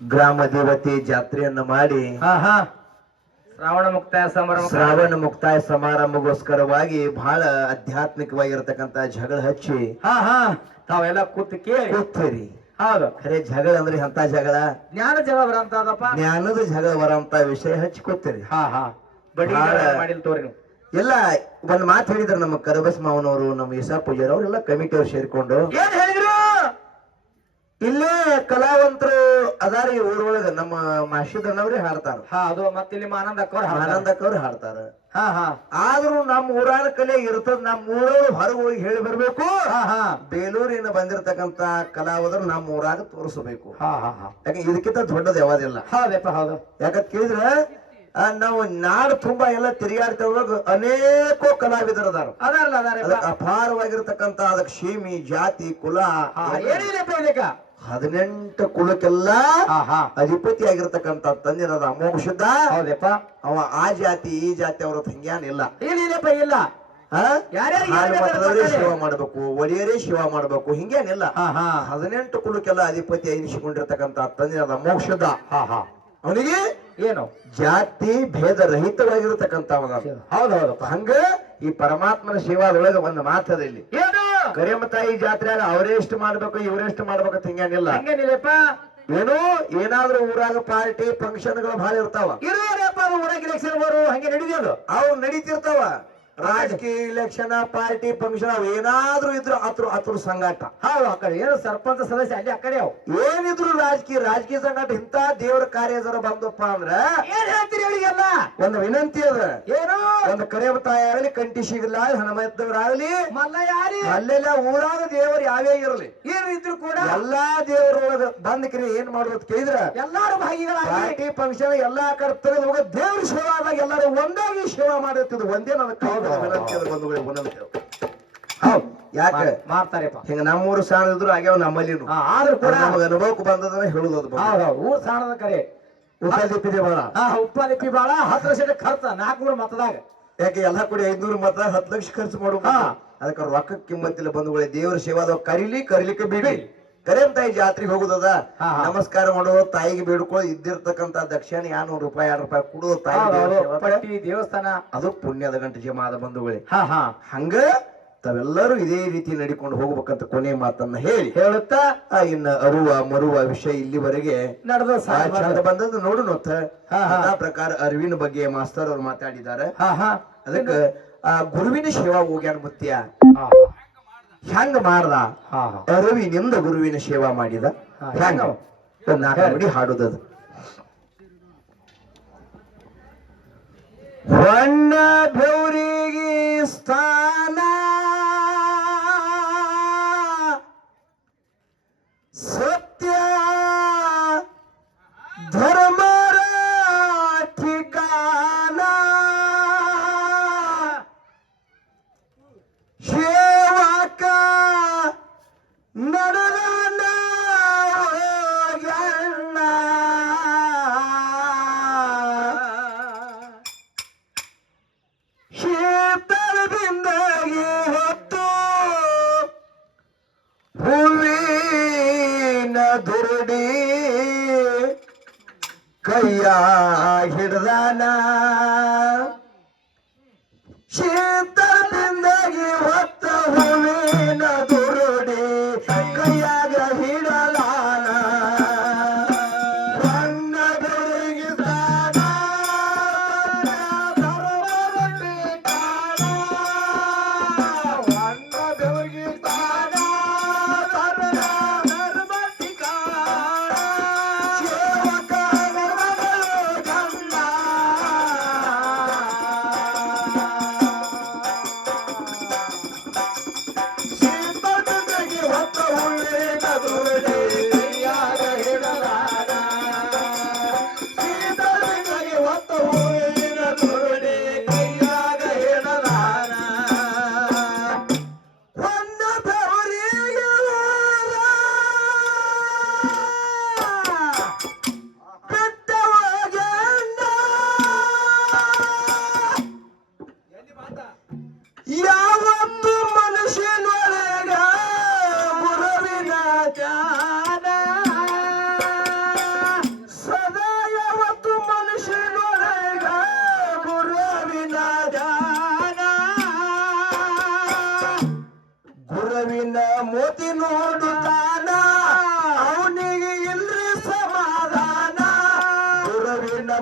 ಗ್ರಾಮ ದೇವತೆ ಜಾತ್ರೆಯನ್ನ ಮಾಡಿ ಶ್ರಾವಣ ಮುಕ್ತಾಯ ಸಮಾರಂಭಗೋಸ್ಕರವಾಗಿ ಬಹಳ ಆಧ್ಯಾತ್ಮಿಕವಾಗಿರತಕ್ಕಂತ ಜಗಳ ಹಚ್ಚಿ ತಾವೆಲ್ಲ ಕೂತೀರಿ. ಹೌದು, ಖರೆ ಜಗಳ ಅಂದ್ರೆ ಅಂತ ಜಗಳ ಜ್ಞಾನ ಜಗಳ ಬರಂತದಪ್ಪ, ಜ್ಞಾನದ ಜಗಳ ಬರಂತ ವಿಷಯ ಹಚ್ಚಿ ಕೂತೀರಿ. ಮಾಡಿಲ್ ತೋರಿ ನೀವು ಎಲ್ಲ ಒಂದ್ ಮಾತು ಹೇಳಿದ್ರ ನಮ್ಮ ಕರಬಸ್ ಮಾವನವರು, ನಮ್ಮ ಈಸಾ ಪೂಜಾರಿ ಅವರೆಲ್ಲ ಕಮಿಟಿ ಅವ್ರು ಸೇರ್ಕೊಂಡು ಏನ್ ಹೇಳಿದ್ರು. ಇಲ್ಲೇ ಕಲಾವಂತರು ಅದಾರಿ ಊರೊಳಗ ನಮ್ಮ ಮಾಶಿದಣ್ಣವ್ರೆ ಹಾಡ್ತಾರ. ಅದು ಮತ್ತೆ ಇಲ್ಲಿ ಆನಂದಕ್ಕವ್ರು ಹಾಡ್ತಾರ. ಆದ್ರೂ ನಮ್ಮ ಊರಾನ ಕಲೆ ಇರ್ತದ. ನಮ್ಮ ಊರವ್ರು ಹೊರಗೆ ಹೋಗಿ ಹೇಳಿ ಬರ್ಬೇಕು. ಬೇಲೂರಿನ ಬಂದಿರತಕ್ಕಂತ ಕಲಾವಿದರು ನಮ್ಮ ಊರಾಗ ತೋರಿಸಬೇಕು. ಯಾಕೆ ಇದಕ್ಕಿಂತ ದೊಡ್ಡದು ಯಾವ್ದಿಲ್ಲ. ಹೌದು. ಯಾಕಂತ ಕೇಳಿದ್ರ ನಾವು ನಾಡು ತುಂಬಾ ಎಲ್ಲ ತಿರುಗಾಡ್ತಿರುವಾಗ ಅನೇಕ ಕಲಾವಿದರು ಅದಾರ. ಅಪಾರವಾಗಿರ್ತಕ್ಕಂತ ಅದಕ್ಕೆ ಶೀಮಿ ಜಾತಿ ಕುಲ 18 ಕುಲಕ್ಕೆಲ್ಲ ಅಧಿಪತಿ ಆಗಿರ್ತಕ್ಕಂತ ತಂದಿರದ ಅಮೋಘ ಶುದ್ಧ. ಅವ ಆ ಜಾತಿ ಈ ಜಾತಿ ಅವ್ರ ಹಂಗ್ಯಾನಿಲ್ಲ. ಇಲ್ಲ ಸೇವಾ ಮಾಡ್ಬೇಕು, ಒಡೆಯರೇ ಸೇವಾ ಮಾಡ್ಬೇಕು, ಹಿಂಗೇನಿಲ್ಲ. 18 ಕುಲಕ್ಕೆಲ್ಲ ಅಧಿಪತಿ ಎನಿಸಿಕೊಂಡಿರ್ತಕ್ಕಂತ ತಂದಿರದ ಅಮೋಘ ಶುದ್ಧ. ಅವನಿಗೆ ಏನು ಜಾತಿ ಭೇದ ರಹಿತವಾಗಿರತಕ್ಕಂತ. ಹೌದೌದು. ಹಂಗ ಈ ಪರಮಾತ್ಮನ ಸೇವಾದೊಳಗ ಒಂದು ಮಾತದ ಇಲ್ಲಿ. ಕರಿಯಮ್ಮ ತಾಯಿ ಜಾತ್ರೆಯಾಗ ಅವರೇ ಎಷ್ಟು ಮಾಡ್ಬೇಕು ಇವರೆಷ್ಟು ಮಾಡ್ಬೇಕಂತ ಹಿಂಗೇನಿಲ್ಲ. ಏನು ಏನಾದ್ರೂ ಊರಾಗ ಪಾರ್ಟಿ ಫಂಕ್ಷನ್ಗಳು ಬಹಳ ಇರ್ತಾವ. ಊರಾಗ ಎಲೆಕ್ಷನ್ ಹಂಗೆ ನಡೀಯೋದು ಅವು ನಡೀತಿರ್ತಾವ. ರಾಜಕೀಯ ಇಲೆಕ್ಷನ್ ಪಾರ್ಟಿ ಫಂಕ್ಷನ್ ಅವ್ ಏನಾದ್ರೂ ಇದ್ರು ಅತ್ರ ಸಂಗಾಟ. ಹೌದು, ಆ ಕಡೆ ಏನು ಸರ್ಪಂಚ ಸದಸ್ಯ ಅಲ್ಲಿ ಆ ಕಡೆ ಏನಿದ್ರು ರಾಜಕೀಯ ಸಂಗಾಟ. ಇಂತ ದೇವರ ಕಾರ್ಯದರ ಬಂದಪ್ಪ ಅಂದ್ರ ಏನ್ ಹೇಳ್ತೀರಿ ಅವರಿಗೆಲ್ಲ? ಒಂದು ವಿನಂತಿ ಅದ. ಏನು? ಒಂದು ಕರಿಯಮ್ಮ ತಾಯಿ ಆಗಲಿ, ಕಂಟಿ ಶಿಗಲ್ಲ, ಹನುಮಂತವ್ರಾಗಲಿ, ಅಲ್ಲೆಲ್ಲ ಊರಾಗ ದೇವರು ಯಾವೇ ಇರಲಿ, ಏನಿದ್ರು ಕೂಡ ಎಲ್ಲಾ ದೇವರೊಳಗ ಬಂದಕ್ರಿ ಏನ್ ಮಾಡೋದು ಕೇಳಿದ್ರ ಎಲ್ಲಾರು ಭಾಗಿಗಳಾಗಿ ಪಾರ್ಟಿ ಫಂಕ್ಷನ್ ಎಲ್ಲಾ ಕಡೆ ತೆಗೆದು ಹೋಗ ದೇವ್ರ ಸೇವಾದಾಗ ಎಲ್ಲಾರು ಒಂದಾಗಿ ಸೇವಾ ಮಾಡಿರ್ತಿದ್ರು. ಒಂದೇ ನನಗೆ ಯಾಕೆ ಮಾಡ್ತಾರಪ್ಪ. ಹಿಂಗ ನಮ್ಮೂರು ಸಾಣದಿದ್ರು ಆಗ್ಯಾವ ನಮ್ಮಲ್ಲಿ. ಆದ್ರೂ ಕೂಡ ನಮಗ ಅನುಭವಕ್ಕೆ ಬಂದದನ್ನ ಹೇಳುದು. ಊರ್ ಸಾಣದ ಕರೆ ಉಪಲಿಪಿದೆ ಬಾಳ. ಉಪಲಿಪಿ ಬಾಳ 10 ಲಕ್ಷ ಖರ್ಚ 400 ಮತದಾಗ. ಯಾಕೆ ಎಲ್ಲಾ ಕೂಡ 500 ಮತ 10 ಲಕ್ಷ ಖರ್ಚು ಮಾಡುವ. ಅದಕ್ಕೆ ರೊಕ್ಕ ಕಿಮ್ಮತ್ತಿಲ್ಲ ಬಂಧುಗಳೇ. ದೇವರ ಸೇವಾದ ಕರಿಲಿಕ್ಕೆ ಬಿಡಿ. ಕರಿಯಮ್ಮ ತಾಯಿ ಜಾತ್ರೆಗೆ ಹೋಗುದದ, ನಮಸ್ಕಾರ ಮಾಡುವ ತಾಯಿಗೆ ಬೇಡ್ಕೊಳ್ಳೋ ಇದ್ದಿರ್ತಕ್ಕಂತ ದಕ್ಷಿಣ 200 ರೂಪಾಯಿ 2 ರೂಪಾಯಿ ಕೊಡುದು ತಾಯಿ ದೇವಸ್ಥಾನ. ಅದು ಪುಣ್ಯದ ಗಂಟೆ ಜಮಾದ ಬಂಧುಗಳೇ. ಹಂಗ ತಾವೆಲ್ಲರೂ ಇದೇ ರೀತಿ ನಡಿಕೊಂಡು ಹೋಗ್ಬೇಕಂತ ಕೊನೆ ಮಾತನ್ನ ಹೇಳುತ್ತಾ ಇನ್ನ ಮರುವ ವಿಷಯ ಇಲ್ಲಿವರೆಗೆ ನಡೆದ ಬಂದದ್ದು ನೋಡು. ಆ ಪ್ರಕಾರ ಅರಿವಿನ ಬಗ್ಗೆ ಮಾಸ್ತರ್ ಅವ್ರು ಮಾತಾಡಿದ್ದಾರೆ. ಅದಕ್ಕೆ ಗುರುವಿನ ಸೇವಾ ಹೋಗ್ಯಾನ ಮುತ್ಯ ಹೆಂಗ ಮಾಡ್ದ. ಅರಿವಿನಿಂದ ಗುರುವಿನ ಸೇವಾ ಮಾಡಿದ ಹೆಂಗ 4 ನುಡಿ ಹಾಡುದದು. ಹೊನ್ನ ಬೆವರಿಗೆ ಸ್ಥಾನ ಸತ್ಯ ಧರ್ಮರ ठिकाना सेवा का नडना शीतल बिंदगी ಹೊತ್ತು ಹೂವಿನ ದುರುಡಿ ಕೈಯ ಹಿಡ್ದಾನ ಶೀತಲ ಬಿಂದಗಿ ಹೊತ್ತ ಹೂವಿನ ದುರುಡಿ ಕೈಯಾಗ ಹಿಡಲಾನ ಬಣ್ಣ ಬೆಳಗಿದಾನ ಬಣ್ಣ ಬೆಳಗಿದಾನ Super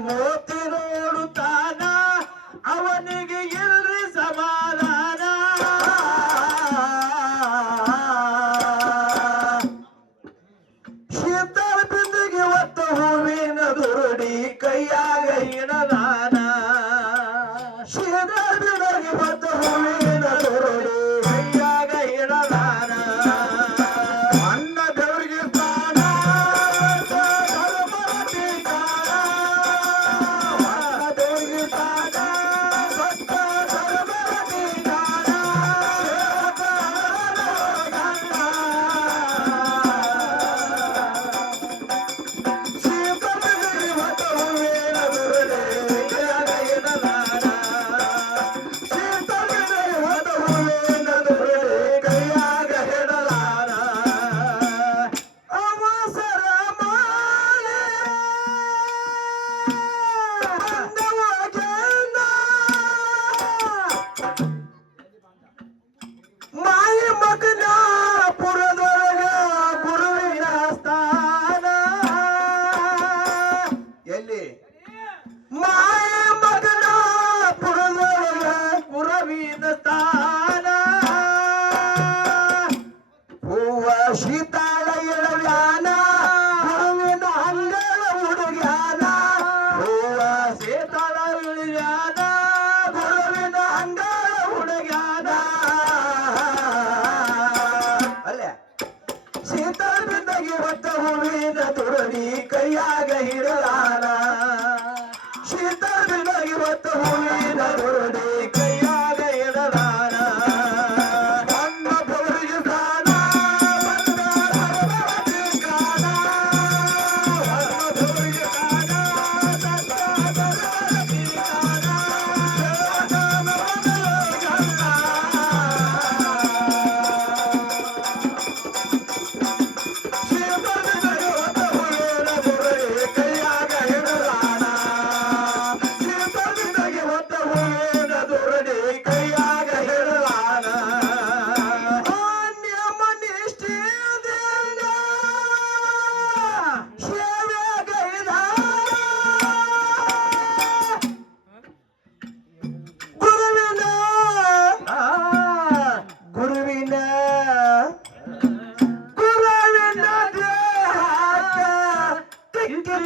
ಮೋತಿ ನೋಡುತ್ತಾನ ಅವನಿಗೆ ಇಲ್ರಿ ಸಮಾಧಾನ ಶೀತಲ ಬಿಂದಿಗೆ ಒತ್ತ ಹೂವಿನ ದುರುಡಿ ಕೈಯಾಗ ಹಿಡದಾನ ಶೀತಲ ಬಿಂದಿಗೆ ಒತ್ತ ಹೂವಿನ ದುರುಡಿ ಕೈಯಾಗ ಹಿಡದಾನ ಅನ್ನ ಬೆವರಿಗೆ ಸ್ಥಾನ ಮಾಯಿ ಮಗನ ಪುರದೊಳಗ ಗುರುವಿನ ಸ್ಥಾನ ಎಲ್ಲಿ ಮಾಯಿ ಮಗನ ಪುರದೊಳಗ ಗುರುವಿನ ಸ್ಥಾನ ಹೂವ ಶೀತಾಳ ಎಳವ್ಯಾನ ಗುರುವಿನ ಅಂಗಳ ಹುಡುಗ್ಯಾನ ಹೂವ ಶೀತಾಳ ಇಳಿವ್ಯಾನ ಗುರುವಿನ ಅಂಗಳ ಹುಡುಗ್ಯಾನ ಅಲ್ಲೇ ಶೀತಾಳ ಬಿಂದಗಿ ಹೊತ್ತ ಹೂವಿನ ತುರಡಿ ಕೈಯಾಗ ಹಿಡಲಾನ ಶೀತಾಳ ಬಿಂದಗಿ ಹೊತ್ತ ಹೂವಿನ ತುರಡಿ ಕೈಯಾಗ ಹಿಡಲಾನ ಅನ್ನ ಬೆವರಿಗೆ ಸ್ಥಾನ ಗುರುವಿನ ಗುರುವಿನ ದೇಹಕ್ಕ ತಿಕ್ಕಿ